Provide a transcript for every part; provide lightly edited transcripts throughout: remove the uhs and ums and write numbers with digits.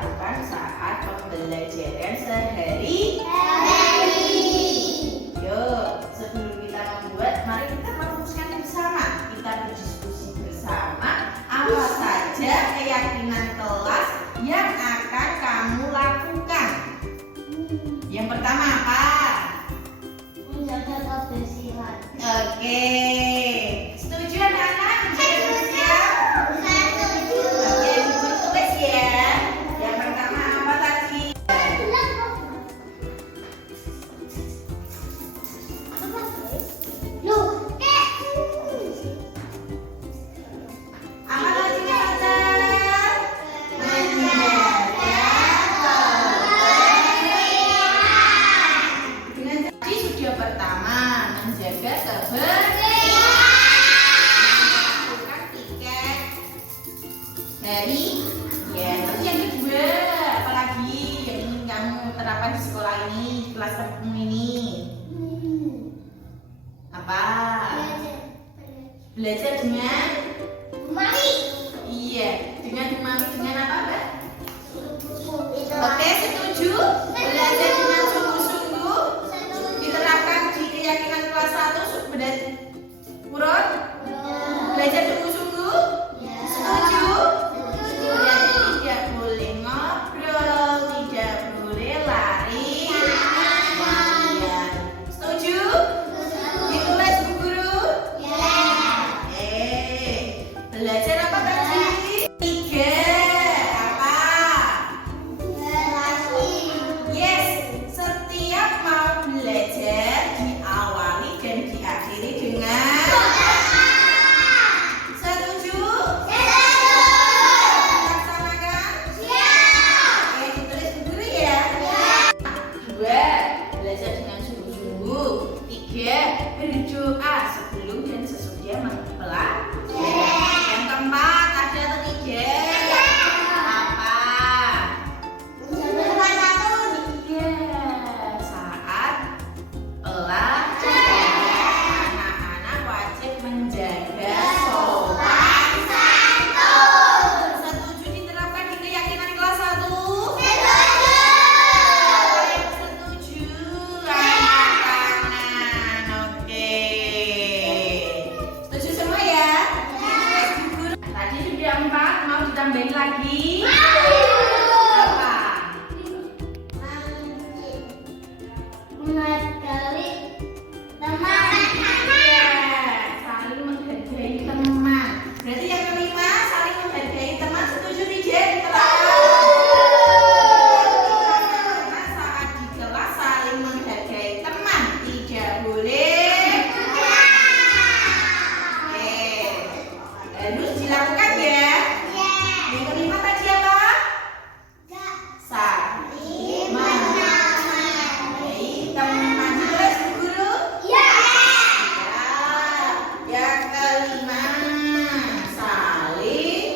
lakukan saat pembelajaran sehari-hari. Yuk, sebelum kita membuat, mari kita merumuskan bersama. Kita berdiskusi bersama apa saja keyakinan kelas yang akan kamu lakukan. Yang pertama apa? Menjaga kebersihan. Oke, setuju anak-anak? Menjaga kebersihan? Oke, Ibu tulis ya. Yang pertama apa tadi? Apa tadi kata? Dengan tadi sudah pertama menjaga kebersihan. Lakukan tiket dari ya. Terus yang kedua apalagi yang ingin kamu terapkan di sekolah ini, kelas kamu ini? Apa? Belajar dengan iya, dengan memahami dengan apa, Mbak? Oke, setuju? Belajar dengan sungguh-sungguh diterapkan di keyakinan kelas 1 Urut? Belajar sungguh-sungguh? Setuju? Berarti tidak boleh ngobrol, tidak boleh lari. Setuju? Ditulis Bu Guru? Belajar apa tadi? 3. Apa? Yes, setiap mau belajar diawali dan diakhiri dengan setuju? Laksanakan? Oke, ditulis Bu Guru ya. 2. Belajar dengan sungguh-sungguh. 3. Berdoa sebelum dan sesudah mempelajari. Yang keempat ada atau tidak? Apa? Iya, saat belajar anak-anak wajib menjaga sopan santun. Setuju diterapkan di keyakinan kelas 1? Setuju, angkat tangan. Oke, setuju semua ya? Tadi sudah 4, mau ditambahin lagi? Apa? Menghargai teman. Iya, saling menghargai teman. Berarti yang kelima, saling menghargai teman. Setuju tidak? Diterapkan. Karena saat di kelas saling menghargai teman, tidak boleh. Oke, harus dilakukan ya. Yang kelima tadi apa? Saling menghargai teman. Ditulis Bu Guru? Ya. Yang kelima, saling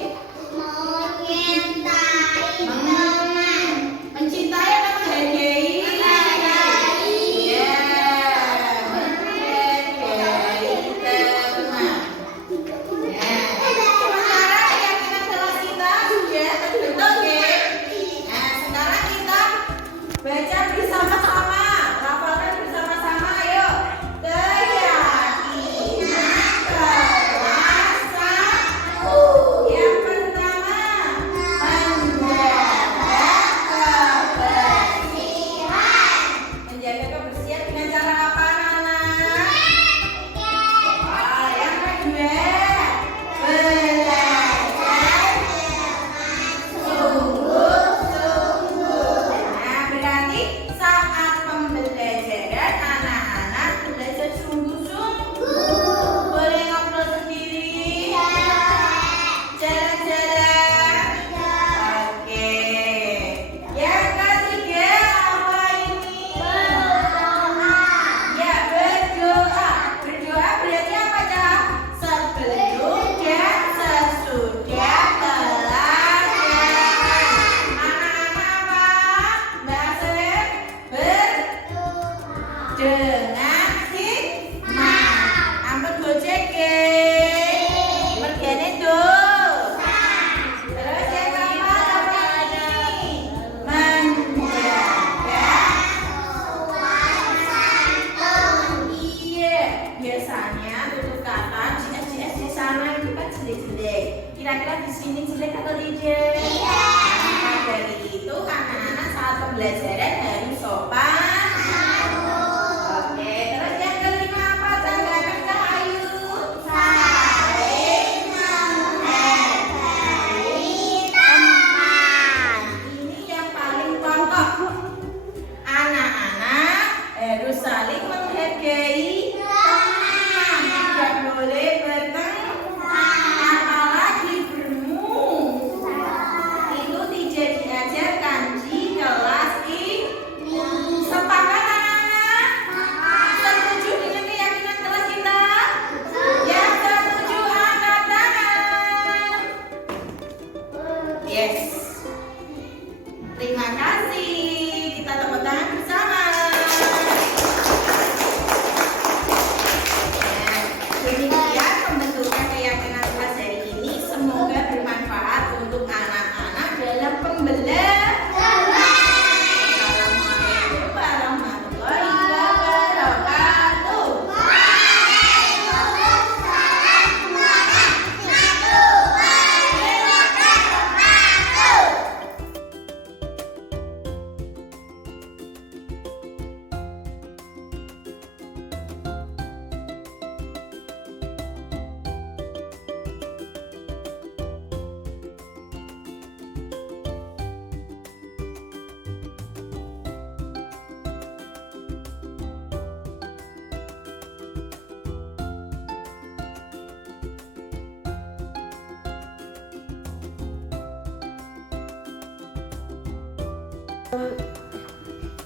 mencintai atau menghargai? Iya, menghargai teman. Nah, Kira-kira di sini jelek atau tidak? Iya. Maka dari itu anak-anak saat pembelajaran harus sopan. Oke, terus yang kelima apa? Tanggapan Kak Ayu. Saling menghargai teman. Ini yang paling pokok. Anak-anak harus saling menghargai teman. Tidak boleh bertengkar, apalagi bermusuh. Itu tidak diajarkan di kelas ini. Sepakat anak-anak? Setuju dengan keyakinan kelas kita? Yang setuju angkat tangan. Yes. Terima kasih. Kita tepuk tangan bersama. Demikian pembentukan keyakinan kelas hari ini. Semoga bermanfaat untuk anak-anak dalam pembelajaran. Assalamualaikum warahmatullahi wabarakatuh.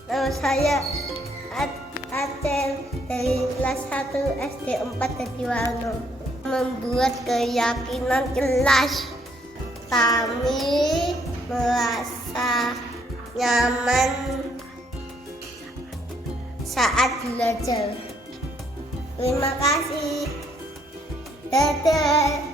Nama saya Acel dari kelas 1 SD 4 dari Wano. Membuat keyakinan kelas. Kami merasa nyaman saat belajar. Terima kasih. Dadah.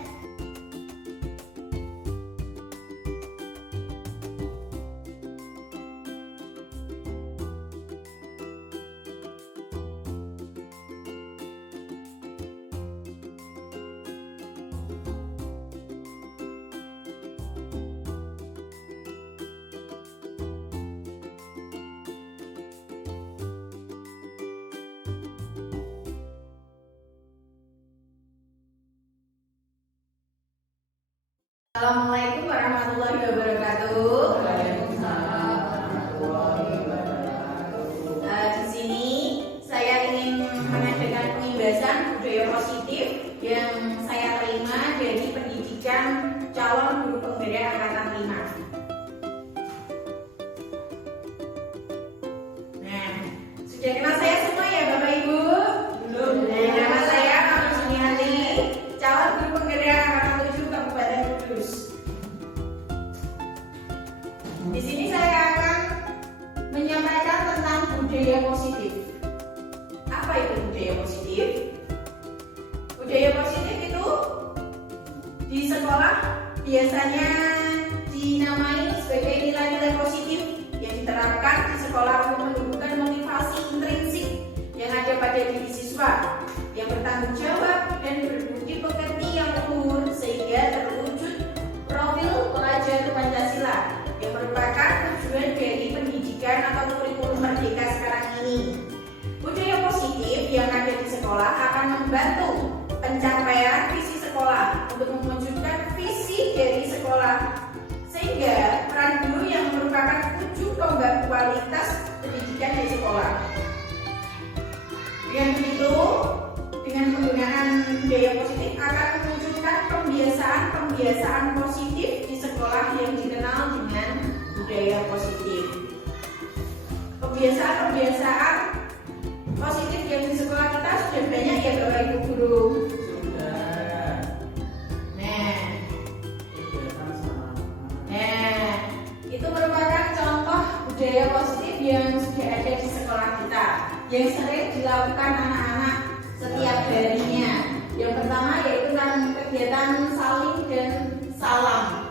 Assalamualaikum warahmatullahi wabarakatuh. Di sini saya ingin mengadakan pembahasan budaya positif yang saya terima dari pendidikan calon guru penggerak angkatan 5. Nah, sudah kenal saya semua ya Bapak Ibu? Belum. Nama saya Mami Juniati, calon guru penggerak angkatan 7 Kabupaten Kudus. Di sini saya akan menyampaikan tentang budaya positif. Apa itu budaya positif? Budaya positif itu di sekolah biasanya dinamai sebagai nilai-nilai positif yang diterapkan di sekolah untuk menumbuhkan motivasi intrinsik yang ada pada diri siswa yang bertanggung jawab dan berbudi pekerti yang luhur sehingga terwujud profil pelajar Pancasila yang merupakan tujuan dari pendidikan atau kurikulum merdeka sekarang ini. Budaya positif yang ada di sekolah akan membantu pencapaian visi sekolah untuk mewujudkan visi dari sekolah, sehingga peran guru yang merupakan ujung tombak kualitas pendidikan di sekolah. Dengan begitu, dengan penggunaan budaya positif akan mewujudkan pembiasaan positif di sekolah yang dikenal dengan budaya positif. Pembiasaan positif yang di sekolah kita sudah banyak ya Bapak Ibu guru. Nah, itu merupakan contoh budaya positif yang sudah ada di sekolah kita, yang sering dilakukan anak-anak setiap harinya. Yang pertama yaitu kegiatan saling dan salam,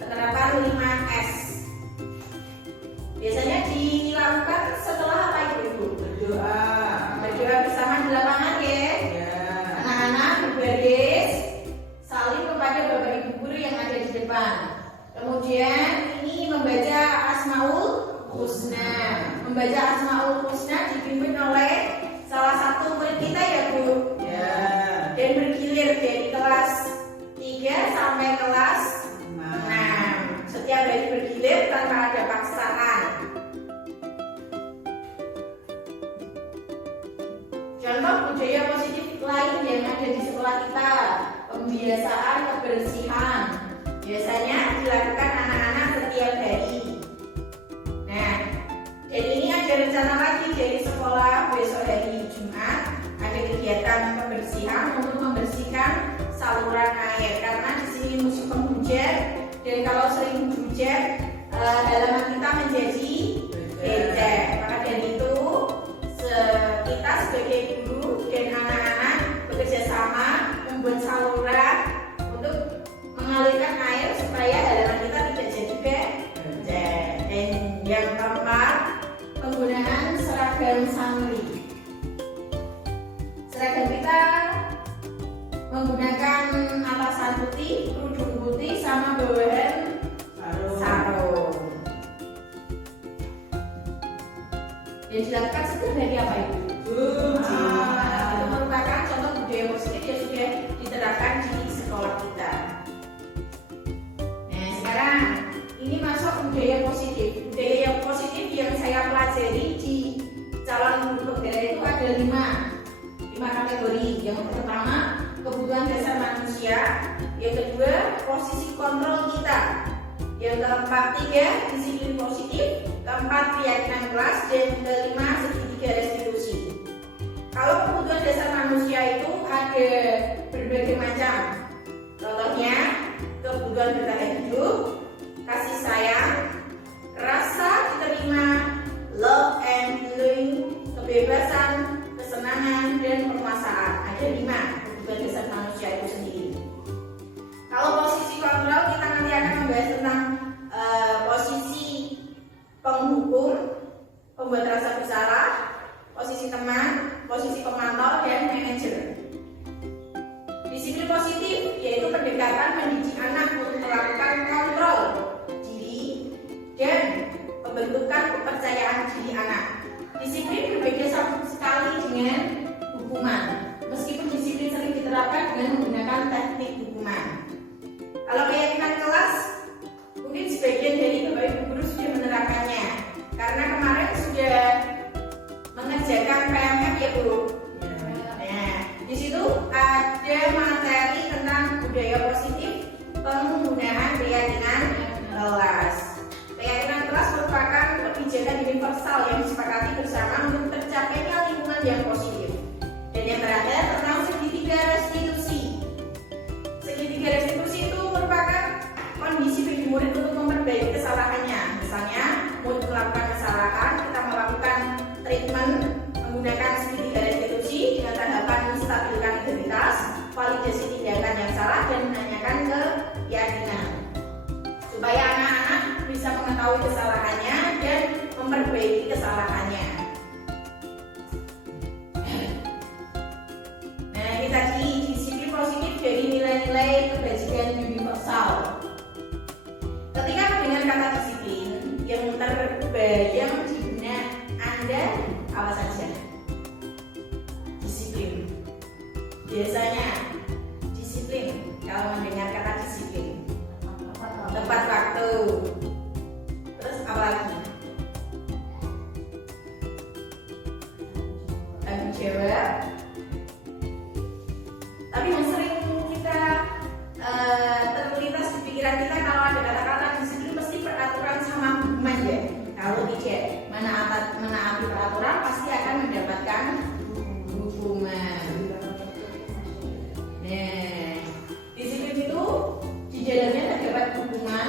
penerapan 5S. Biasanya dilakukan setelah apa Ibu? Berdoa bersama di lapangan ya. Anak-anak berbaris saling kepada Bapak Ibu guru yang Kemudian ini membaca Asmaul Husna. Membaca Asmaul Husna dipimpin oleh salah satu murid kita ya Bu. Ya. Dan bergilir dari kelas 3 sampai kelas 6. Setiap hari bergilir tanpa ada paksaan. Contoh budaya positif lain yang ada di sekolah kita, pembiasaan kebersihan. Biasanya dilakukan anak-anak setiap hari. Nah, dan ini ada rencana lagi dari sekolah besok hari Jumat ada kegiatan kebersihan untuk membersihkan saluran air karena di sini musim penghujan dan kalau sering hujan halaman kita menjadi becek. Maka dari itu kita sebagai guru dan anak-anak bekerja sama membuat saluran untuk mengalirkan air supaya halaman kita tidak jadi becek. Dan yang keempat, penggunaan seragam santri. Seragam kita menggunakan atasan putih, kerudung putih, sama bawahan sarung. Dan dilakukan setiap hari apa itu? Itu merupakan contoh budaya positif yang sudah diterapkan di sekolah kita. Nah sekarang ini masuk budaya positif. Budaya yang positif yang saya pelajari di calon guru pembela itu ada 5 kategori. Yang pertama kebutuhan dasar manusia, yang kedua posisi kontrol kita, yang keempat 3 disiplin positif, keempat keyakinan kelas, dan kelima segitiga restitusi. Kalau kebutuhan dasar manusia itu ada berbagai macam. Contohnya kebutuhan bertahan hidup, kasih sayang, rasa diterima, love and healing, kebebasan, kesenangan, dan permasaan. Ada 5 kebutuhan dasar manusia itu sendiri. Kalau posisi kontrol kita nanti akan membahas tentang posisi penghukum, pembuat rasa bersalah, posisi teman, posisi pemantau, dan manajer. Disiplin positif yaitu pendekatan mendidik anak untuk melakukan kontrol diri dan pembentukan kepercayaan diri anak. Disiplin berbeda sekali dengan hukuman. Meskipun disiplin sering diterapkan dengan menggunakan teknik hukuman. Kalau keyakinan kelas, mungkin sebagian dari Bapak Ibu guru sudah menerapkannya. Karena kemarin sudah mengerjakan PMF ya Bu. Nah, di situ ada materi tentang budaya positif, penggunaan keyakinan kelas. Keyakinan kelas merupakan kebijakan universal yang disepakati bersama untuk tercapainya lingkungan yang positif. Dan yang terakhir tentang segitiga restitusi. Segitiga restitusi itu merupakan kondisi bagi murid untuk memperbaiki kesalahannya. Misalnya, murid melakukan kesalahan, kita melakukan treatment menggunakan segitiga restitusi dengan tahapan menstabilkan identitas, validasi tindakan yang salah, dan menanyakan keyakinan. Supaya anak-anak bisa mengetahui kesalahannya dan memperbaiki kesalahannya. Nah, ini tadi disiplin positif dari nilai-nilai kebajikan universal. Ketika mendengar kata disiplin, yang terbayang di benak Anda apa saja? Disiplin. Biasanya disiplin kalau mendengar kata disiplin. Tepat waktu. Terus apa lagi? Tanggung jawab. Tapi yang sering kita terlintas di pikiran kita kalau ada kata-kata disiplin mesti peraturan sama hukuman ya. Kalau tidak menaati peraturan pasti akan mendapatkan hukuman. Nah, disiplin itu di dalamnya terdapat hukuman,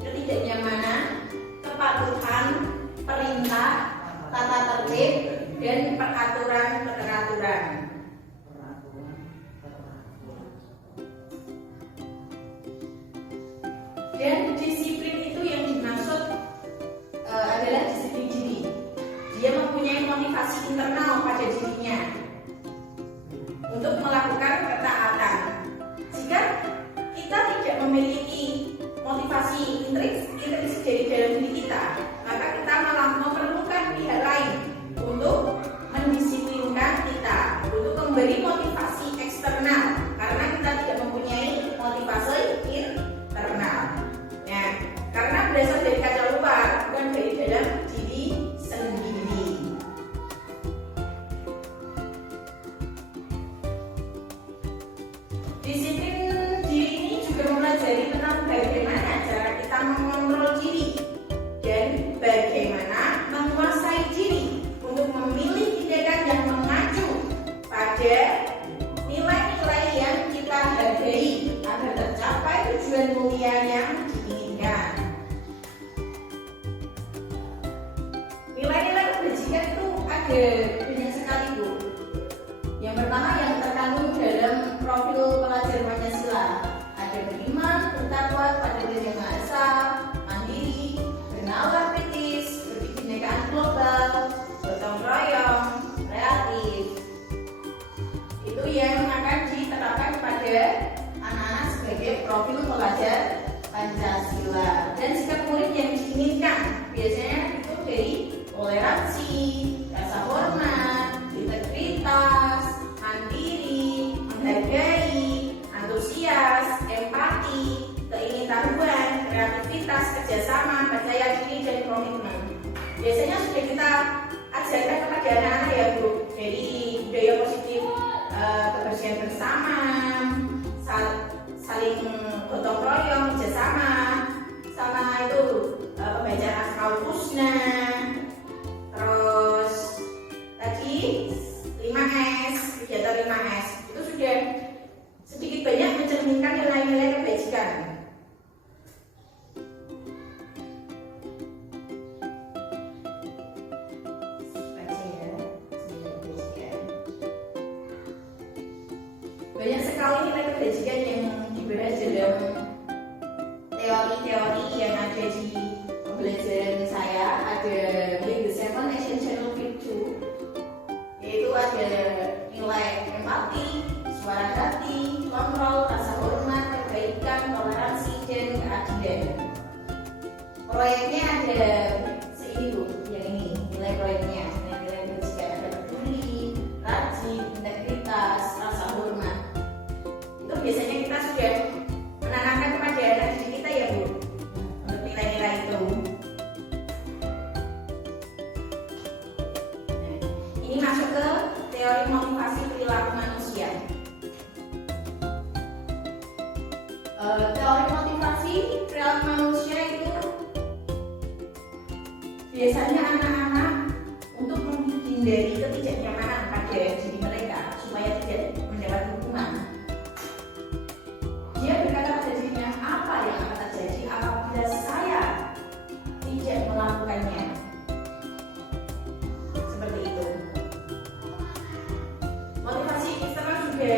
ketidaknyamanan, kepatuhan, perintah, tata tertib, dan peraturan-peraturan. Dan disiplin itu yang dimaksud adalah disiplin diri. Dia mempunyai motivasi internal pada dirinya untuk melakukan ketaatan. Jika kita tidak memiliki motivasi dan mulia yang diinginkan. Nilai-nilai kebajikan itu ada banyak sekali, Bu. Yang pertama yang terkandung dalam profil pelajar Pancasila, ada beriman, bertakwa pada Tuhan Yang Maha Esa, mandiri, bernalar kritis, berkebinekaan global, gotong royong, kreatif. Itu yang akan diterapkan pada anak-anak sebagai profil pelajar Pancasila. Dan sikap murid yang diinginkan biasanya itu dari toleransi, rasa hormat, integritas, mandiri, menghargai, antusias, empati, keingintahuan, kreativitas, kerjasama, percaya diri, dan komitmen. Biasanya sudah kita ajarkan kepada anak-anak ya, Bu, dari budaya positif, kebersihan bersama, saling gotong royong, kerjasama, sama itu pembacaan asmaul husna, terus tadi 5S, kegiatan 5S itu sudah sedikit banyak mencerminkan nilai-nilai kebajikan. Banyak sekali nilai kebajikan yang dibahas dalam teori-teori yang ada di pembelajaran saya. Ada The Seven Essential Virtues, yaitu ada nilai empati, suara hati, kontrol, rasa hormat, kebaikan, toleransi, dan keadilan. Proyeknya ada seini, Bu, yang ini nilai proyeknya. Nilai kebajikan ada peduli, rajin, integritas, rasa hormat. Itu biasanya kita sudah menanamkan kepada anak didik kita ya, Bu, untuk nilai-nilai itu. Ini masuk ke teori motivasi perilaku manusia. Teori motivasi perilaku manusia itu biasanya anak-anak untuk menghindari ketidaknyamanan pada diri mereka supaya tidak mendapat hukuman. Dia berkata pada dirinya, apa yang akan terjadi apabila saya tidak melakukannya? Seperti itu. Motivasi eksternal juga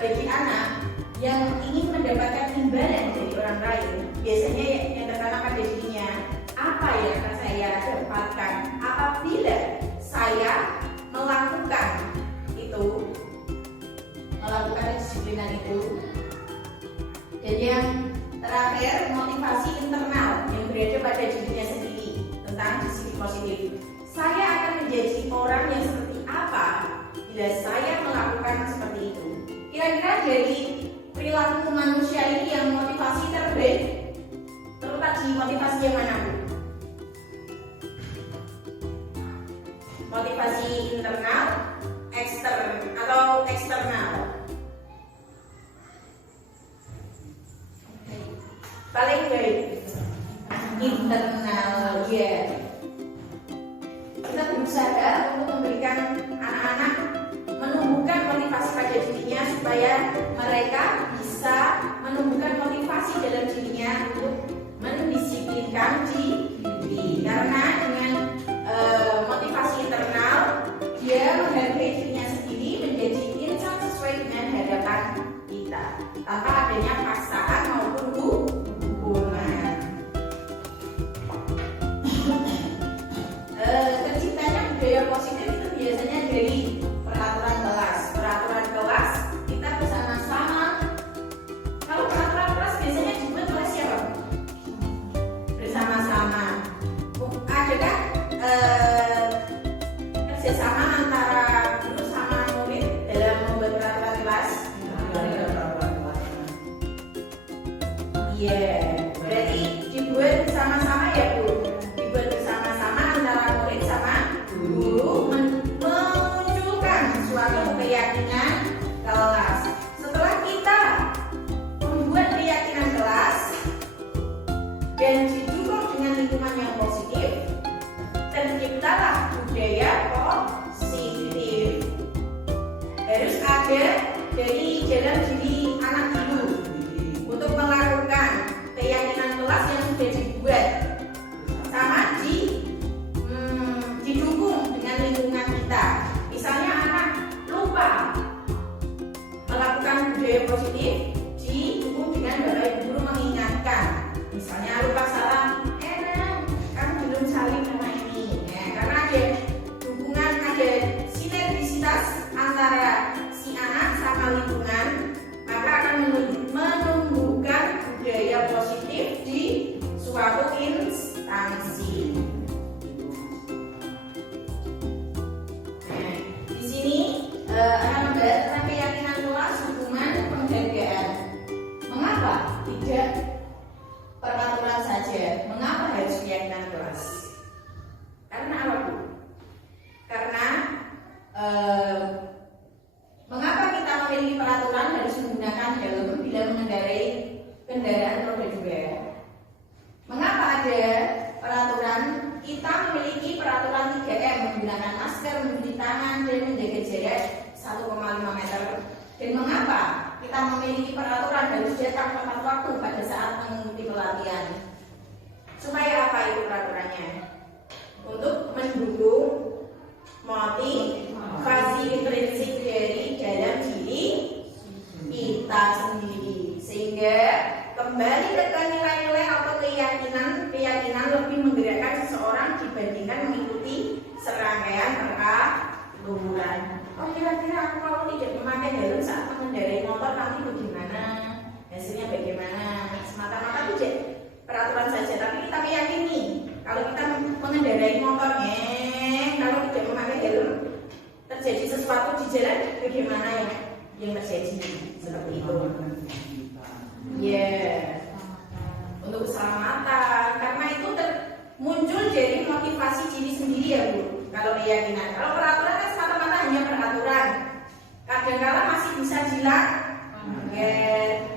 bagi anak yang ingin mendapatkan imbalan dari orang lain. Biasanya yang tertanam pada dirinya, apa yang akan saya dapatkan apabila saya melakukan itu, melakukan kedisiplinan itu. Dan yang terakhir, motivasi internal yang berada pada dirinya sendiri tentang disiplin positif. Saya akan menjadi orang yang seperti apa bila saya melakukan seperti itu. Kira-kira dari perilaku manusia ini yang motivasi terbaik terletak di motivasi yang mana, Bu? Motivasi internal, atau eksternal? Paling baik internal, ya. Kita berusaha untuk memberikan anak-anak menumbuhkan motivasi pada dirinya supaya mereka bisa menumbuhkan motivasi dalam dirinya untuk mendisiplinkan diri. Karena dengan motivasi internal, dia menghargai dirinya sendiri menjadi insan sesuai dengan harapan kita, tanpa adanya paksaan maupun hukuman. Terciptanya budaya positif itu biasanya dari peraturan kelas. Peraturan kelas kita bersama-sama. Kalau peraturan kelas biasanya dibuat oleh siapa? Bersama-sama. Adakah kerjasama antara guru sama murid dalam membuat peraturan kelas? Iya, berarti dibuat bersama-sama ya, Bu. Dibuat bersama-sama antara murid sama guru, memunculkan suatu keyakinan kelas. Setelah kita membuat keyakinan kelas dan didukung dengan lingkungan yang positif, terciptalah budaya positif. Harus ada dari dalam diri anak dulu. tidak peraturan saja. Mengapa harus keyakinan kelas? Karena apa, Bu? Karena mengapa kita memiliki peraturan harus menggunakan helm bila mengendarai kendaraan roda 2? Mengapa ada peraturan kita memiliki peraturan 3M, menggunakan masker, mencuci tangan, dan menjaga jarak 1,5 meter? Dan mengapa kita memiliki peraturan harus datang tepat waktu pada saat mengikuti pelatihan? Supaya apa itu peraturannya? Untuk mendukung motivasi intrinsik dari dalam diri kita sendiri, sehingga kembali ke nilai-nilai atau keyakinan lebih menggerakkan seseorang dibandingkan mengikuti serangkaian peraturan. Oh, kira-kira aku kalau tidak memakai helm saat mengendarai motor nanti bagaimana? Hasilnya bagaimana? Semata-mata tidak peraturan saja, tapi kita meyakini kalau kita mengendarai motor, kalau tidak memakai helm terjadi sesuatu di jalan, bagaimana yang terjadi? Seperti itu. Untuk keselamatan, karena itu muncul dari motivasi diri sendiri ya, Bu. Kalau keyakinan, kalau peraturan kan semata-mata hanya peraturan, kadang-kala masih bisa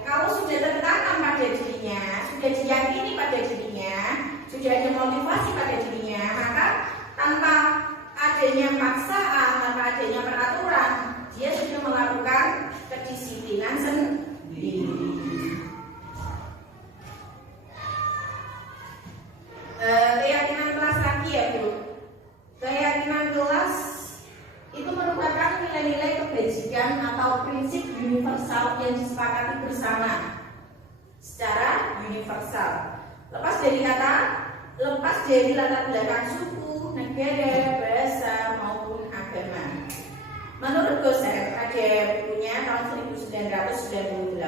kalau sudah tertanam pada dirinya, sudah diyakini pada dirinya, sudah ada motivasi pada dirinya, maka tanpa adanya paksaan, tanpa adanya peraturan, dia sudah melakukan kedisiplinan sendiri. Keyakinan kelas lagi ya, Bu. Keyakinan kelas itu merupakan nilai-nilai kebajikan atau prinsip universal yang disepakati bersama secara universal, lepas dari latar belakang suku, negara, bahasa maupun agama. Menurut Gosser, ada bukunya tahun 1998,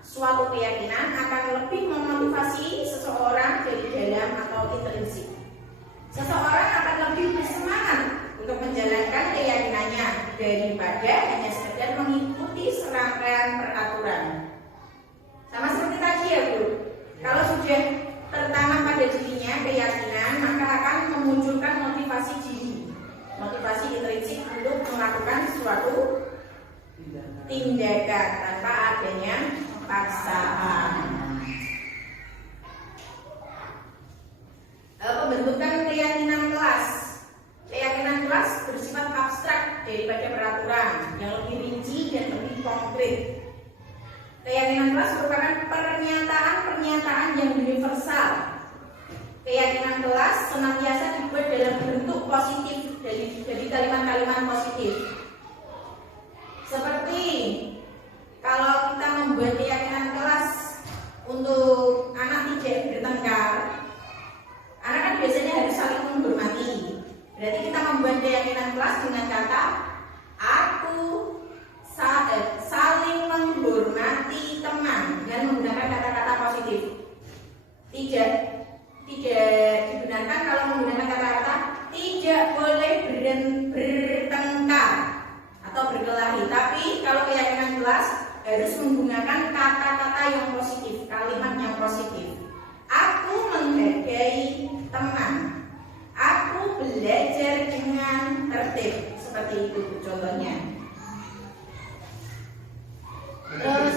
suatu keyakinan akan lebih memotivasi seseorang dari dalam atau intrinsik. Seseorang akan lebih bersemangat untuk menjalankan keyakinannya daripada hanya sekedar mengikuti serangkaian peraturan. Sama seperti tadi ya, Bu. Kalau sudah tertanam pada dirinya keyakinan, maka akan memunculkan motivasi diri, motivasi intrinsik untuk melakukan suatu tindakan tanpa adanya paksaan. Pembentukan keyakinan kelas. Keyakinan kelas bersifat abstrak daripada peraturan yang lebih rinci dan lebih konkret. Keyakinan kelas merupakan pernyataan yang universal. Keyakinan kelas senantiasa dibuat dalam bentuk positif, dari kalimat-kalimat positif. Seperti kalau kita membuat keyakinan kelas untuk anak tidak bertengkar, anak kan biasanya harus saling menghormati. Berarti kita membuat keyakinan kelas dengan kata aku saling menghormati teman dan menggunakan kata-kata positif. Tidak dibenarkan kalau menggunakan kata-kata tidak boleh bertengkar atau berkelahi. Tapi kalau keyakinan kelas harus menggunakan kata-kata yang positif, kalimat yang positif. Aku menghargai teman. Aku belajar dengan tertib. Seperti itu contohnya. Terus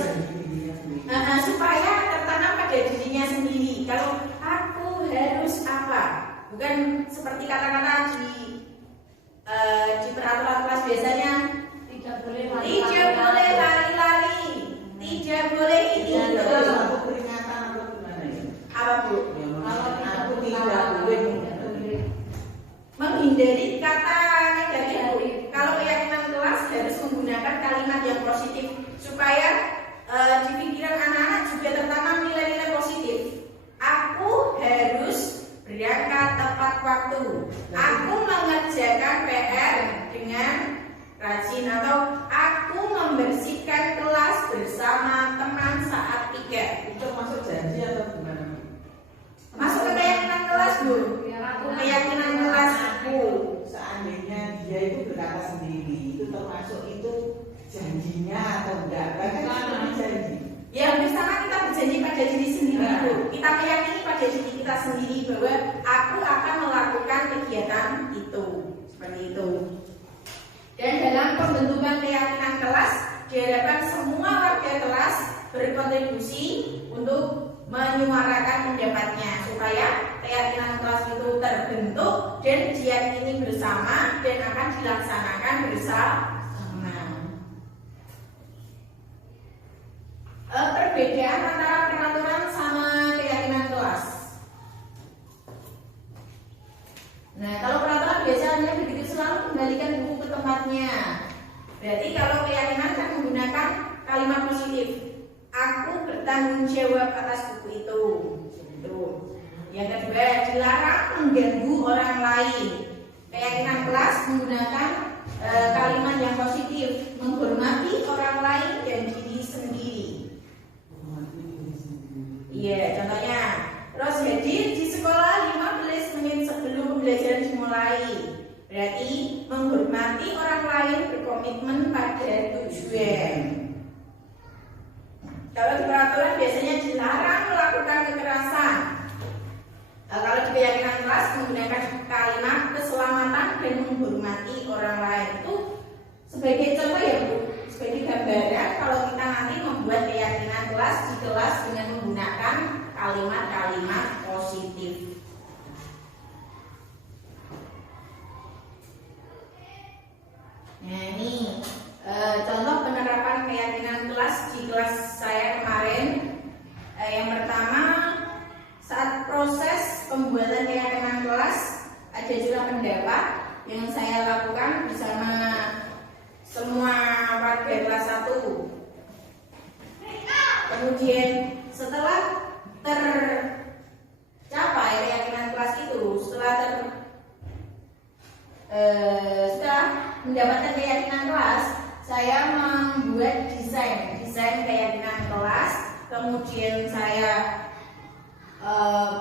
supaya tertanam pada dirinya sendiri. Kalau aku harus apa, bukan seperti kata-kata di peraturan kelas biasanya tidak boleh lari-lari, tidak boleh ini. Aku peringatan atau gimana ya? Apa, Bu? Kalau aku tidak boleh menghindari kata negatif. Kalau keyakinan kelas harus menggunakan kalimat yang positif supaya di pikiran anak-anak juga tertanam nilai-nilai positif. Aku harus berangkat tepat waktu. Aku mengerjakan PR dengan rajin, atau aku membersihkan kelas bersama teman saat pikir. itu masuk janji atau gimana? Masuk ke keyakinan kelas, Bu. Keyakinan kelas aku. Seandainya dia itu berkata sendiri, itu termasuk itu janjinya atau enggak? Bahkan itu janji. Yang bersama kita berjanji pada diri sendiri, Bu. Kita meyakini pada diri kita sendiri bahwa aku akan melakukan kegiatan itu. Seperti itu. Dan dalam pembentukan keyakinan kelas, diharapkan semua warga kelas berkontribusi untuk menyuarakan pendapatnya supaya keyakinan kelas itu terbentuk dan diyakini bersama dan akan dilaksanakan bersama. Perbedaan antara peraturan sama keyakinan kelas. Nah, kalau peraturan biasanya begitu selalu kembalikan buku ke tempatnya. Berarti kalau keyakinan kan menggunakan kalimat positif. Aku bertanggung jawab atas buku itu. Itu. Yang kedua, dilarang mengganggu orang lain. Keyakinan kelas menggunakan kalimat yang positif, menghormati orang lain dan diri sendiri. Iya, contohnya, terus hadir di sekolah 15 menit sebelum pembelajaran dimulai. Berarti menghormati orang lain, berkomitmen pada tujuan. Kalau di peraturan biasanya dilarang melakukan kekerasan. Kalau di keyakinan kelas menggunakan kalimat keselamatan dan menghormati orang lain. Itu sebagai contoh ya Bu, sebagai gambaran kalau kita nanti membuat keyakinan kelas di kelas dengan menggunakan kalimat-kalimat positif. Nah ini contoh penerapan keyakinan kelas di kelas saya kemarin. Yang pertama, saat proses pembuatan keyakinan kelas ada juga pendapat yang saya lakukan bersama semua warga kelas 1. Kemudian setelah tercapai keyakinan kelas itu, setelah mendapatkan keyakinan kelas, saya membuat desain keyakinan kelas, kemudian saya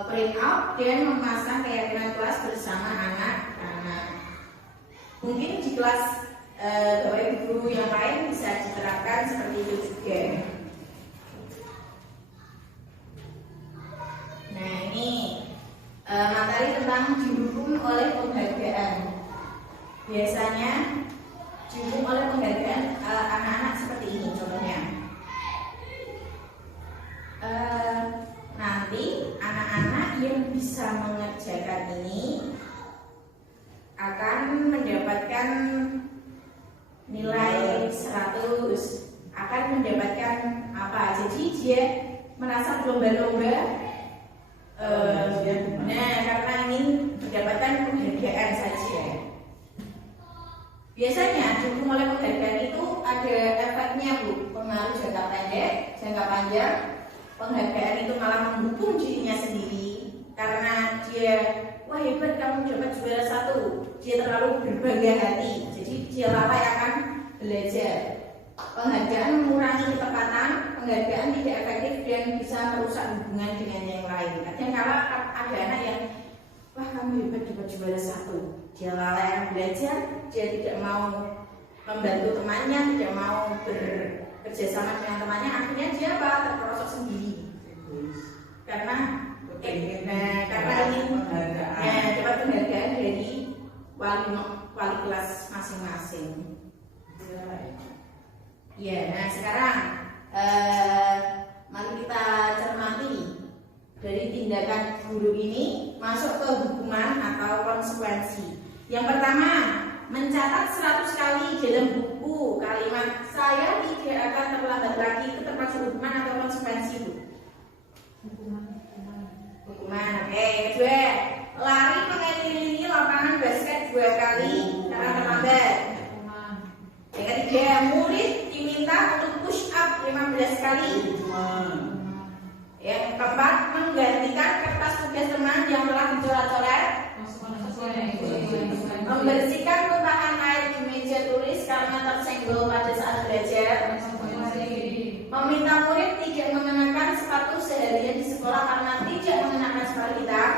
print out dan memasang keyakinan kelas bersama anak-anak. Mungkin di kelas Bapak Ibu guru yang lain bisa diterapkan seperti itu juga. Nah ini materi tentang didukung oleh penghargaan. Biasanya didukung oleh penghargaan anak-anak seperti ini contohnya. Nanti anak-anak yang bisa mengerjakan ini akan mendapatkan nilai 100, akan mendapatkan apa? Jadi dia merasa berlomba-lomba. Karena ingin mendapatkan penghargaan saja. Biasanya didukung oleh penghargaan itu ada efeknya Bu, pengaruh jangka pendek, jangka panjang. Penghargaan itu malah mendukung dirinya sendiri karena dia, wah hebat kamu dapat juara 1. Dia terlalu berbangga hati, jadi dia lalai akan belajar. Penghargaan mengurangi ketepatan, penghargaan tidak efektif dan bisa merusak hubungan dengan yang lain. Kadang kala ada anak yang, wah kamu hebat dapat juara 1. Dia lalai akan belajar, dia tidak mau membantu temannya, tidak mau bekerja sama dengan temannya, akhirnya dia terperosok sendiri. Karena ingin dapat penghargaan dari wali kelas masing-masing. Ya, nah sekarang mari kita cermati dari tindakan guru ini masuk ke hukuman atau konsekuensi. Yang pertama, mencatat 100 kali dalam buku kalimat saya tidak akan terlambat lagi. Itu termasuk hukuman atau konsekuensi Bu? Hukuman. Oke, kedua, lari mengelilingi lapangan basket 2 kali karena terlambat. Yang ketiga, murid diminta untuk push up 15 kali. Yang keempat, menggantikan kertas tugas teman yang telah dicoret-coret. Membersihkan tumpahan air di meja tulis karena tersenggol pada saat belajar. Meminta murid tidak mengenakan sepatu seharian di sekolah karena tidak mengenakan sepatu hitam.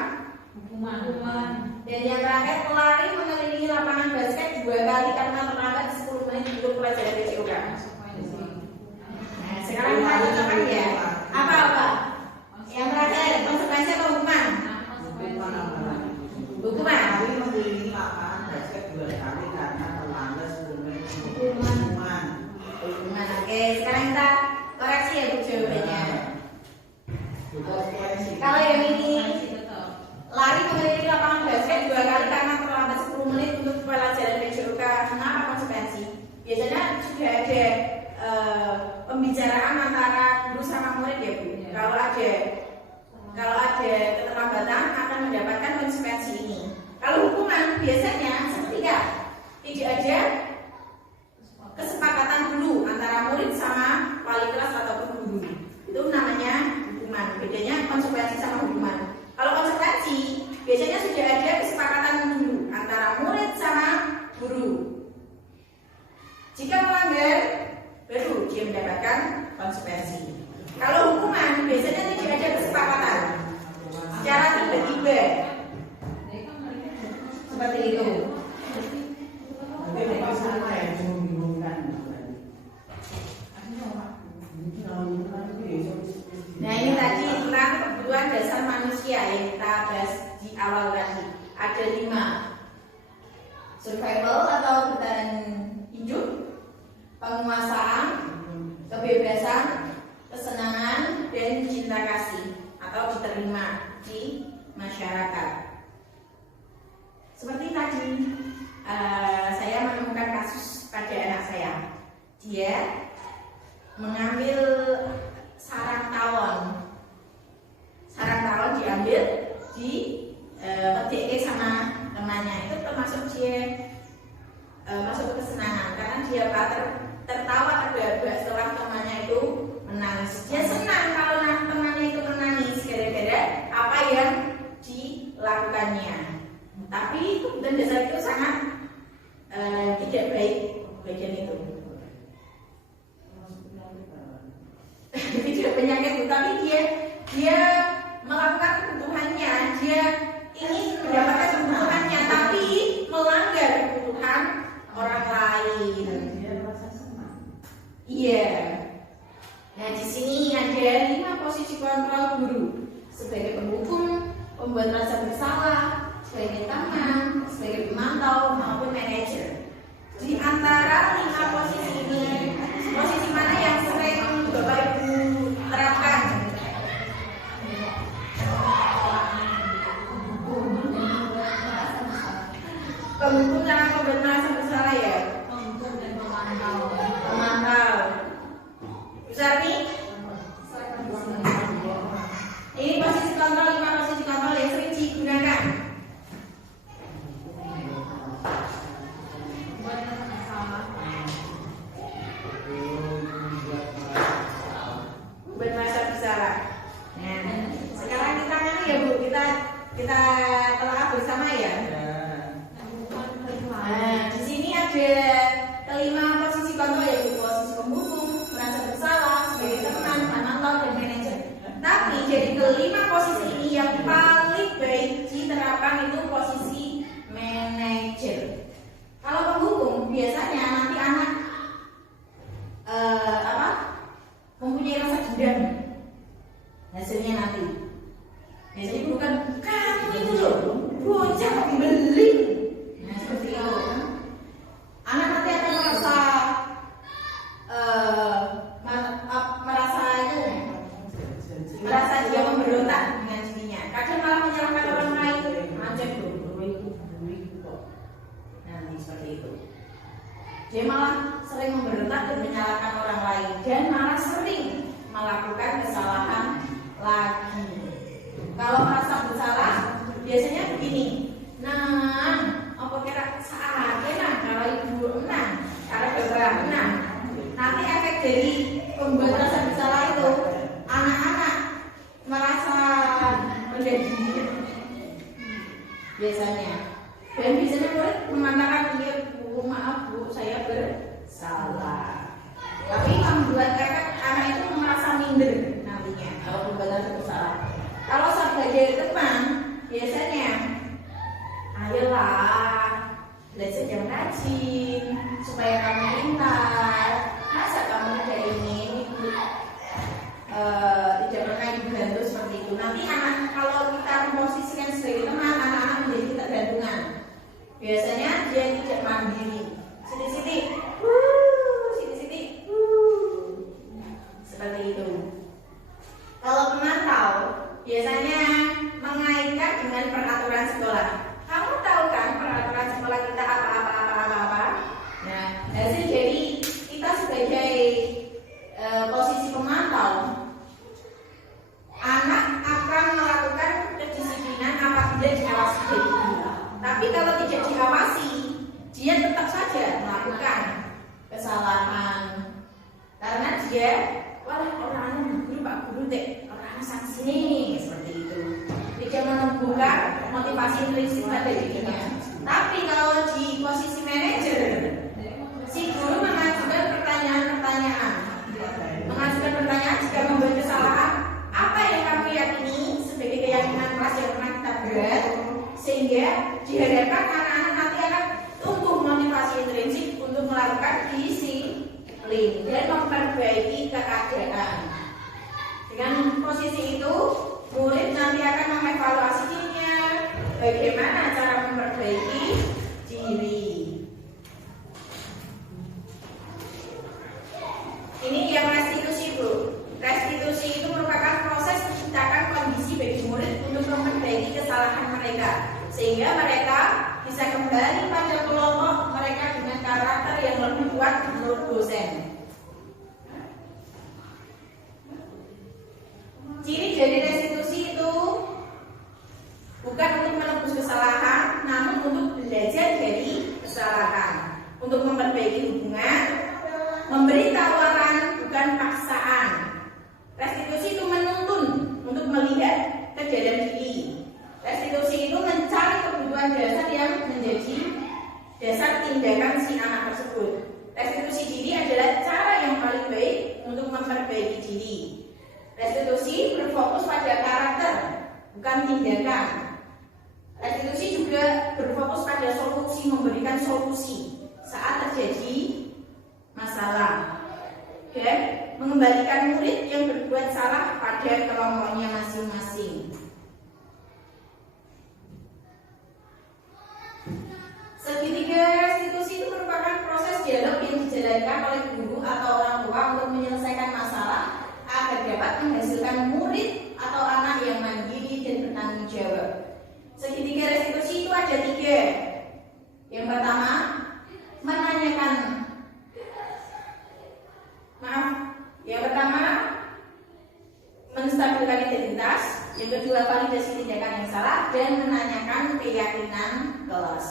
Hukuman. Dan yang terakhir, lari mengelilingi lapangan basket 2 kali karena terlambat 10 menit untuk pelajaran BCOK. Nah, sekarang kita cocokkan ya. Kalau ada keterlambatan akan mendapatkan konsekuensi ini. Kalau hukuman biasanya sepertiga, tidak ada kesepakatan dulu antara murid sama wali kelas ataupun guru. Itu namanya hukuman. Bedanya konsekuensi sama hukuman. Kalau konsekuensi biasanya sudah ada kesepakatan dulu antara murid sama guru. Jika melanggar, baru dia mendapatkan konsekuensi. Kalau hukuman biasanya tidak ada kesepakatan secara tiba-tiba. Seperti itu. Nah, ini tadi tentang kebutuhan dasar manusia yang kita bahas di awal tadi. Ada 5: survival atau bertahan hidup, penguasaan, kebebasan, kesenangan, dan cinta kasih atau diterima di masyarakat. Seperti tadi, saya menemukan kasus pada anak saya. Dia mengambil sarang tawon. Sarang tawon diambil, dipetik sama temannya. Itu termasuk dia masuk ke kesenangan karena dia tertawa terbahak setelah temannya itu menangis. Dia senang kalau temannya itu menangis gara-gara apa yang dilakukannya. Tapi itu dan dasar itu sangat tidak baik bagian itu. Tidak penyakit, tapi dia melakukan kebutuhannya. Dia ingin mendapatkan kebutuhannya, tapi melanggar kebutuhan orang lain. Iya. Nah, di sini ada 5 posisi kontrol guru: sebagai penghukum, pembuat rasa bersalah, sebagai teman, sebagai pemantau, maupun manajer. Di antara 5 posisi ini, posisi mana yang sering Bapak Ibu terapkan? Penghukum sama pembuat rasa bersalah ya? Pemantau. Usarni? Ini posisi kontrol, 5 posisi kontrol yang sering digunakan. Buat masa bersalah. Nah, sekarang kita ya Bu, kita telah bersama ya. Nah, di sini ada kelima posisi kontrol yaitu posisi penghukum, merasa bersalah, sebagai teman, pemantau, dan manajer. Tapi jadi kelima posisi ini yang paling baik diterapkan itu posisi manajer. Kalau penghukum biasanya nanti anak mempunyai rasa dendam. Hasilnya nanti biasanya bukan itu loh, bocah kok dibeli. Nah, seperti itu. Anak nanti akan merasa dia memberontak dengan dirinya. Kadang malah menyalahkan orang lain. Macam itu kok. Nanti seperti itu. Dia malah sering memberontak dan menyalahkan orang lain dan malah sering melakukan kesalahan lagi. Kalau merasa bersalah biasanya begini. Nah, apa kira saatnya kalau ibu menang, kalau bapak menang, nanti efek dari pembuat rasa bersalah itu anak-anak merasa menjadi biasanya. Dan biasanya murid mengatakan dia, Bu, maaf Bu, saya bersalah. Tapi membuat anak itu merasa minder nantinya kalau pembuat rasa bersalah. Kalau sebagai teman biasanya, ayolah belajar yang rajin supaya kamu pintar. Masa kamu kayak ini tidak pernah dibantu seperti itu. Nanti anak kalau kita memposisikan sebagai teman, anak-anak menjadi ketergantungan. Biasanya dia tidak mandiri. Sini-sini, sini-sini, seperti itu. Kalau pemantau biasanya mengaitkan dengan peraturan sekolah. Kamu tahu kan peraturan sekolah kita apa? Nah, hasil jadi kita sebagai posisi pemantau sanksi nih seperti itu. Tidak menumbuhkan motivasi intrinsik pada dirinya. Tapi kalau di posisi manajer, si guru mengajukan pertanyaan-pertanyaan. Mengajukan pertanyaan jika membuat kesalahan, apa yang kamu yakini sebagai keyakinan kelas yang pernah kita buat, sehingga diharapkan anak-anak nanti akan tumbuh motivasi intrinsik untuk melakukan disiplin dan memperbaiki keadaan. Dengan posisi itu, murid nanti akan mengevaluasi dirinya, bagaimana cara memperbaiki diri. Ini yang restitusi, Bu. Restitusi itu merupakan proses menciptakan kondisi bagi murid untuk memperbaiki kesalahan mereka, sehingga mereka bisa kembali pada kelompok mereka dengan karakter yang lebih kuat menurut dosen. Ciri dari restitusi itu bukan untuk menebus kesalahan, namun untuk belajar dari kesalahan, untuk memperbaiki hubungan, memberi tawaran bukan paksaan. Restitusi itu menuntun untuk melihat ke dalam diri. Restitusi itu mencari kebutuhan dasar yang menjadi dasar tindakan si anak tersebut. Restitusi diri adalah cara yang paling baik untuk memperbaiki diri. Restitusi berfokus pada karakter, bukan tindakan. Restitusi juga berfokus pada solusi, memberikan solusi saat terjadi masalah. Dan mengembalikan murid yang berbuat salah pada kelompoknya masing-masing. Segitiga restitusi itu merupakan proses dialog yang dijalankan oleh guru atau orang tua untuk menyelesaikan masalah agar dapat menghasilkan murid atau anak yang mandiri dan bertanggung jawab. Segitiga restitusi itu ada 3. Yang pertama, menstabilkan identitas. Yang kedua, validasi tindakan yang salah dan menanyakan keyakinan kelas.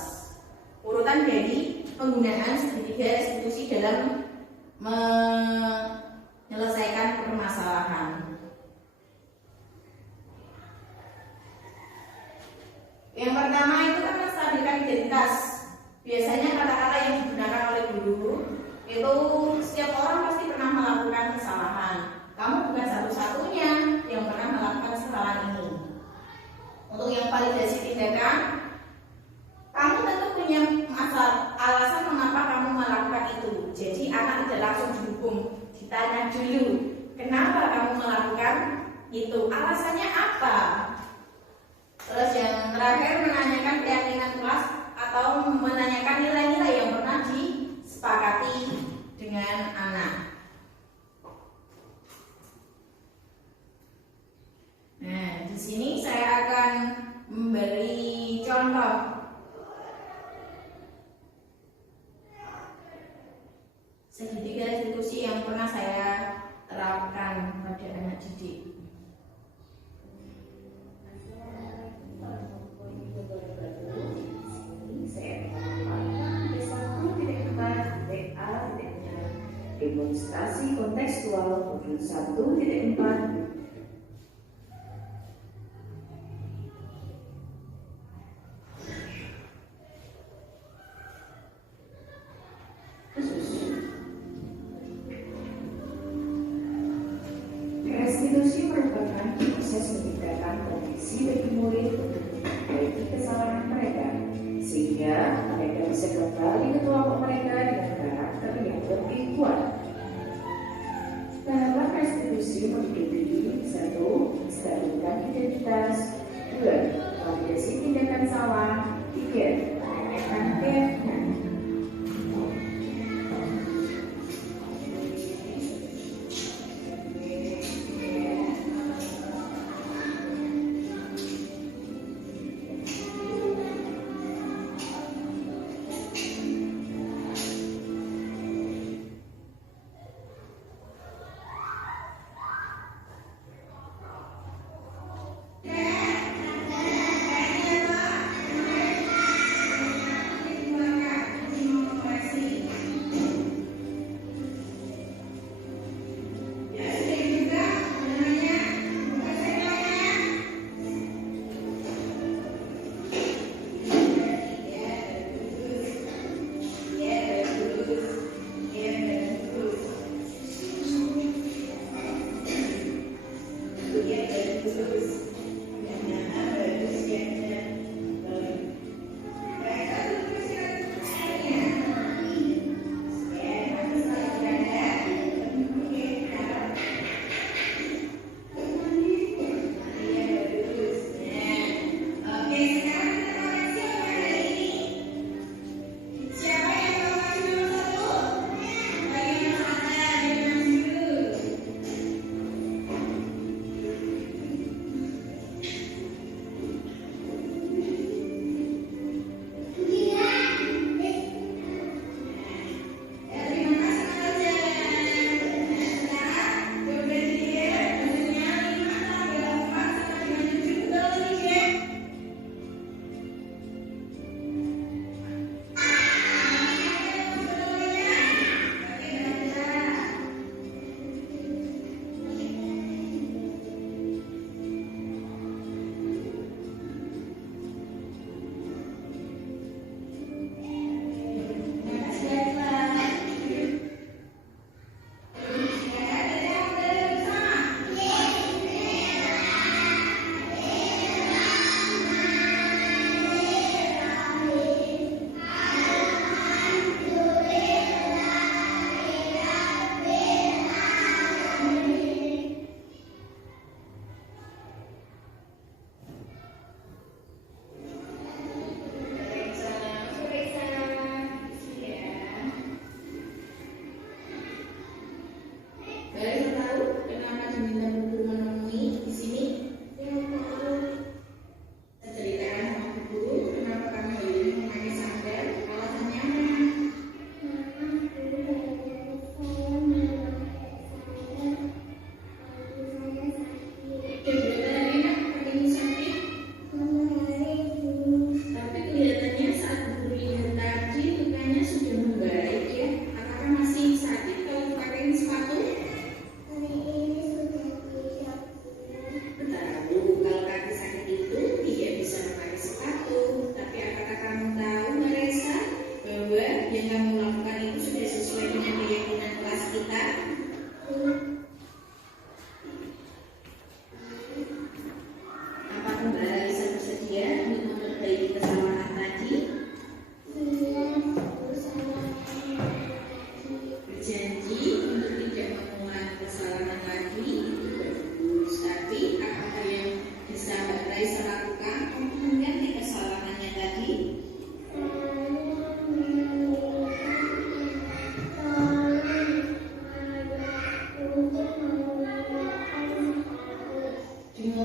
Urutan dari penggunaan segitiga restitusi dalam menyelesaikan permasalahan. Yang pertama itu kan menstabilkan identitas. Biasanya kata-kata yang digunakan oleh guru itu setiap orang pasti pernah melakukan kesalahan. Kamu bukan satu-satunya yang pernah melakukan kesalahan ini. Untuk yang validasi tindakan, kamu tentu punya alasan mengapa kamu melakukan itu. Jadi anak tidak langsung dihukum, ditanya dulu, kenapa kamu melakukan itu? Alasannya apa? Terus yang terakhir, menanyakan keyakinan kelas atau menanyakan nilai-nilai yang pernah disepakati dengan anak. Nah, di sini saya akan memberi contoh. Segitiga restitusi yang pernah saya terapkan pada anak didik. Demonstrasi kontekstual modul 1.4.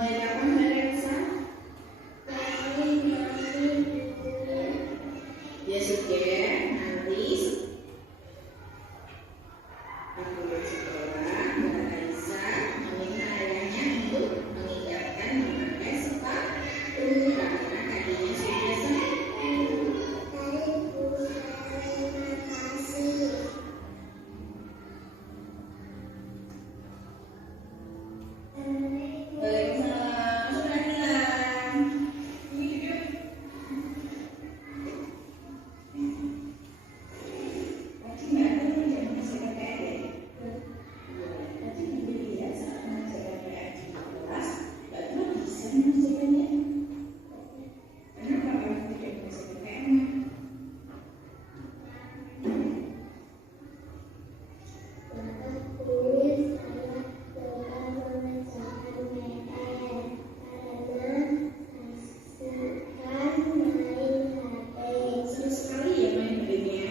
Mulai kapan Mbak Elsa? Ya sudah, nanti aku sekolah, Mbak Elsa meminta ayahnya untuk mengingatkan memakai sepatu karena kakinya sudah sembuh. Waalaikumsalam, sudah hilang. Tadi Mbak Anu tidak mengerjakan PR ya? Tadi Ibu lihat saat mengerjakan PR di kelas, Mbak Anu bisa mengerjakannya. Kenapa Mbak Anu tidak mengerjakan PR-nya? Seru sekali ya main HP-nya.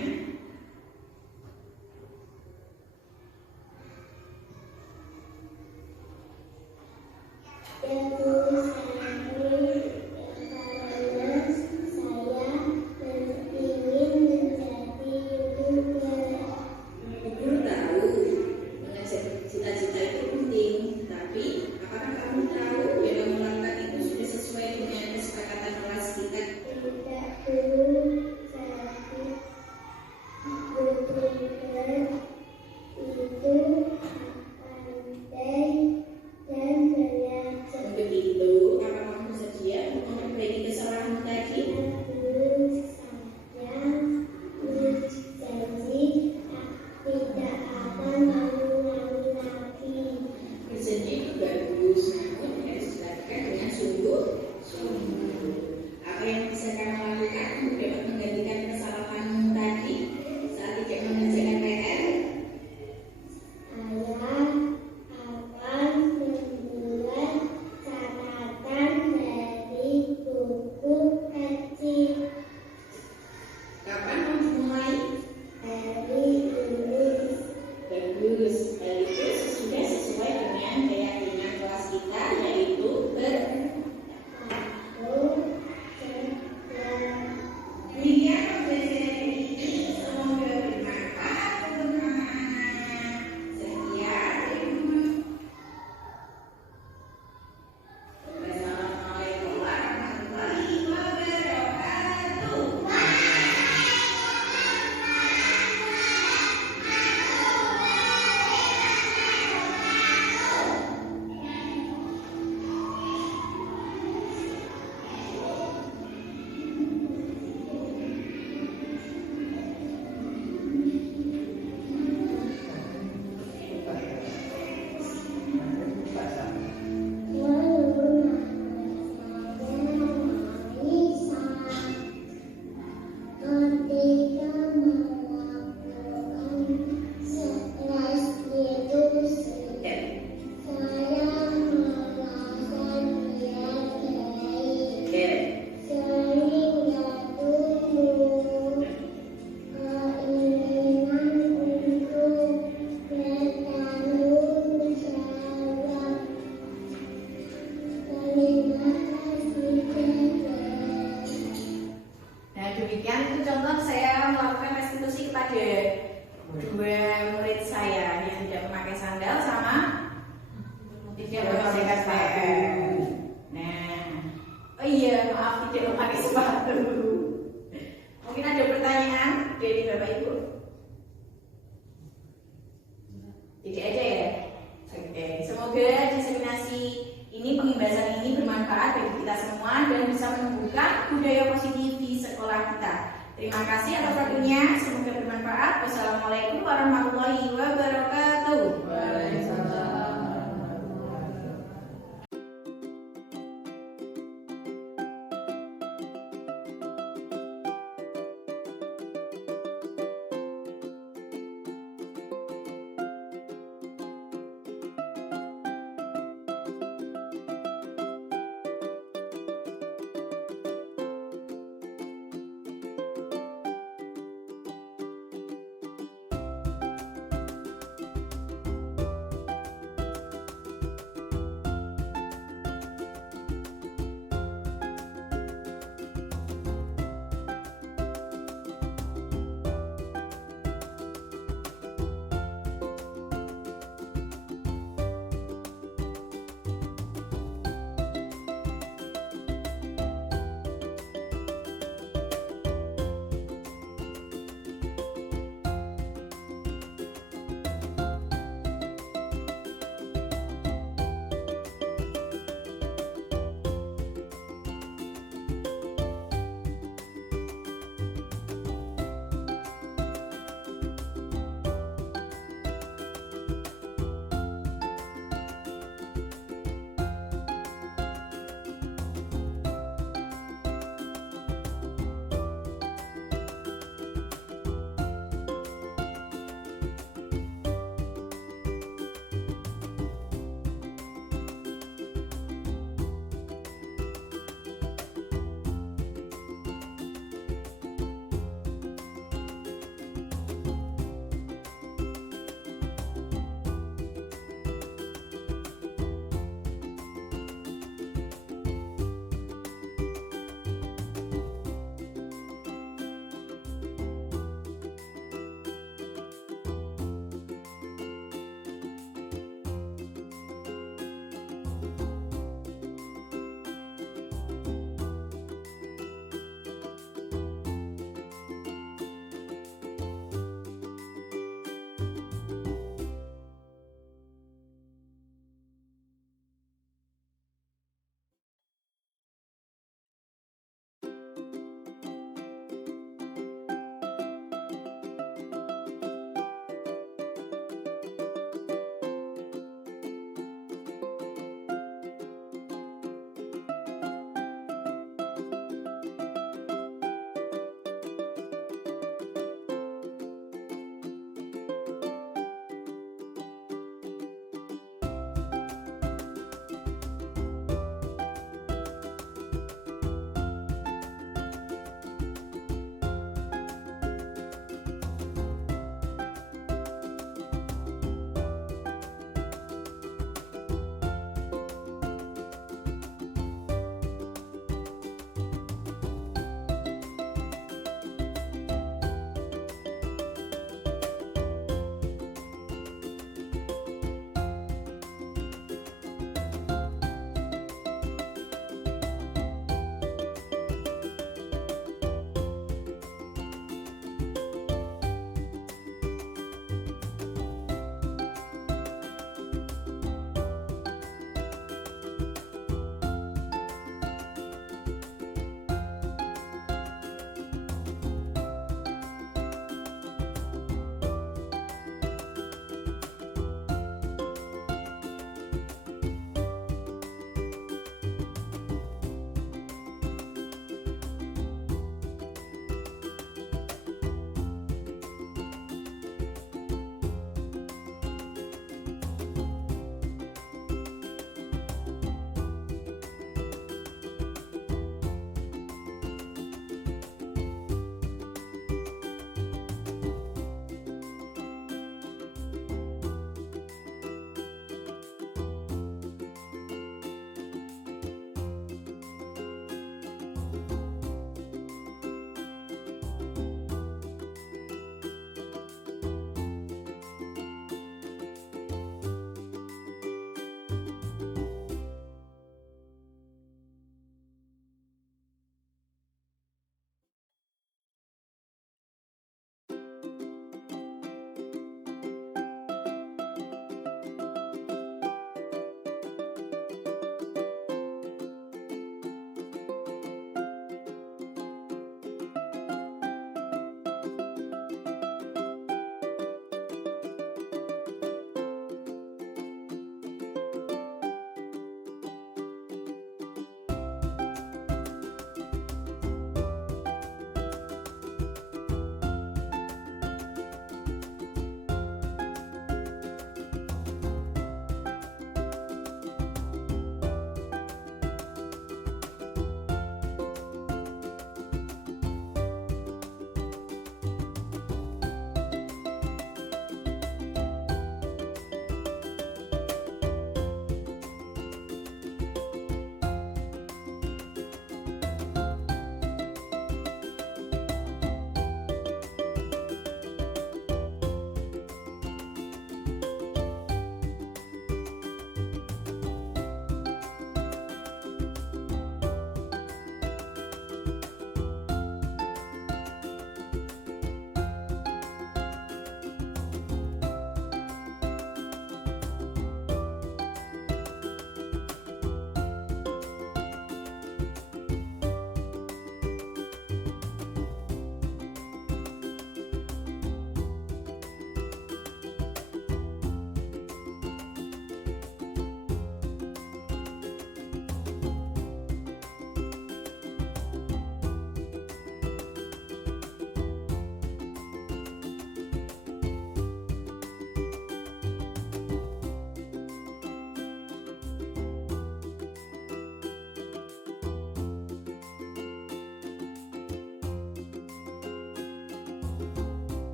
Ibu tahu mengejar cita-cita itu penting, tapi apakah kamu tahu yang melakukan itu sudah sesuai dengan kesepakatan kelas kita? Untuk itu, apa kamu bersedia untuk memperbaiki kesalahanmu tadi? Berjanji itu bagus, namun harus dilakukan dengan sungguh-sungguh. Apa yang bisa kamu lakukan untuk dapat menggantikan kesalahanmu tadi saat tidak mengerjakan PR? Kapan mau dimulai? Bagus, hal itu sudah sesuai dengan keyakinan kelas kita, yaitu demikian pembelajaran hari ini, semoga bermanfaat untuk anak-anak. Sekian. Wassalamualaikum warahmatullahi wabarakatuh. Nah, demikian itu contoh saya melakukan restitusi kepada dua murid saya yang tidak memakai sandal sama tidak mengerjakan PR. Nah, oh iya, maaf tidak memakai sepatu. Mungkin ada pertanyaan dari Bapak Ibu? Tidak ada ya? Oke, semoga diseminasi ini, pengimbasan ini bermanfaat bagi kita semua dan bisa menumbuhkan budaya positif di sekolah kita. Terima kasih atas waktunya, semoga bermanfaat. Wassalamualaikum warahmatullahi wabarakatuh.